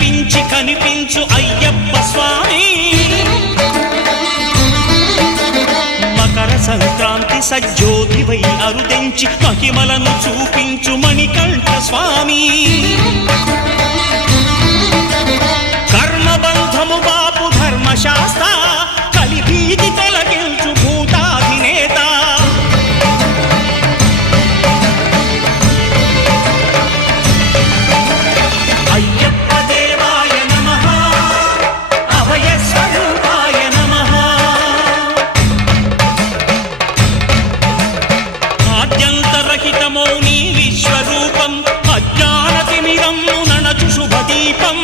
నడిపించి కనిపించు అయ్యప్ప స్వామి. మకర సంక్రాంతి సజ్జోతివై అరుదెంచి మహిమలను చూపించు మణికంఠ స్వామి. కర్మబంధము బాపు ధర్మశాస్త్ర కలిభీతి తొలగించు భూతాధినేత. అయ్యప్ప దేవాయ నమః, అభయ స్వరూపాయ నమః. ఆద్యంతరహితమో నీ విశ్వరూపం, అజ్ఞానతిమిరము నణచు శుభదీపం.